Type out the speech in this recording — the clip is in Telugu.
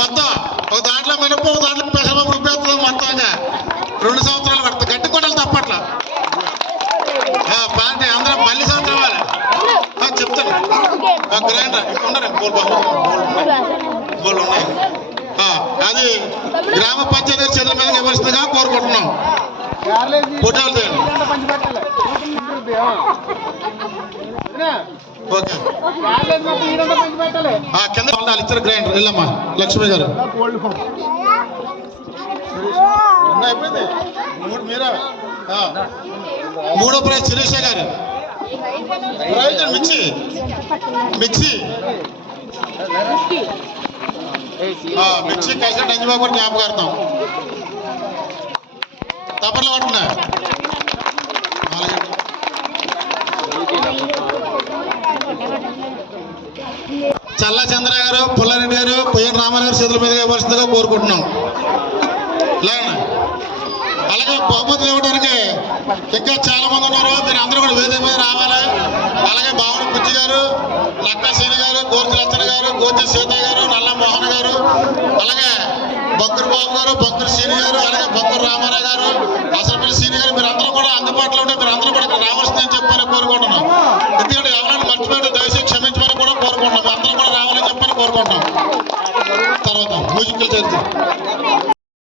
మొత్తం ఒక దాంట్లో మినప ఒక దాంట్లో పెసరపప్పు రుబ్బేస్తుంది మొత్తంగా 2 సంవత్సరాలు పడుతుంది. గట్టి కొట్టాలి తప్పట్ల పాంటే అందరం మళ్ళీ సంవత్సరం వాళ్ళు చెప్తాను. గ్రైండర్ ఉన్నారు బోల్ ఉన్నాయి. అది గ్రామ పంచాయతీ చేతుల మీదకి ఇవ్వాల్సిందిగా కోరుకుంటున్నాం. ఫోటోలు చేయండి. ఓకే కింద వాళ్ళు ఇచ్చారు గ్రైండర్. వెళ్ళమ్మా లక్ష్మి గారు. మూడో ప్రైజ్ శిరీష గారు. మిక్సీ మిక్సీ మిక్సీ కలిసి అంజబాబు గారు జ్ఞాపకార్థం. తప్పట్లో పడుతున్నా చల్లా చంద్ర గారు, పుల్లారెడ్డి గారు, పొయ్యన్ రామారావు గారు చేతుల మీదుగా ఇవ్వాల్సిందిగా కోరుకుంటున్నాం. అలాగే బహుమతులు ఇవ్వడానికి ఇంకా చాలా మంది ఉన్నారు. మీరు అందరూ కూడా వేదిక మీద రావాలి. అలాగే భావన బుజ్జి గారు, లక్కా శ్రీని గారు, గోర్చి లచ్చన గారు, గోర్చి సీతయ్య గారు, నల్ల మోహన్ గారు, అలాగే బొక్కరు బాబు గారు, బొక్కరు శ్రీని గారు, అలాగే బొక్కరు రామారావు గారు, అసలు శ్రీని గారు, మీరు అందరూ కూడా అందుబాటులో ఉంటే మీరు అందరూ కూడా ఇక్కడ రావాల్సిందని చెప్పని కోరుకుంటున్నాం. ఎందుకంటే ఎవరైనా మర్చిపోతే దయచేసి క్షమించమని కూడా కోరుకుంటున్నాం. అందరూ కూడా రావాలని చెప్పని కోరుకుంటాం. తర్వాత మ్యూజికల్ చర్చ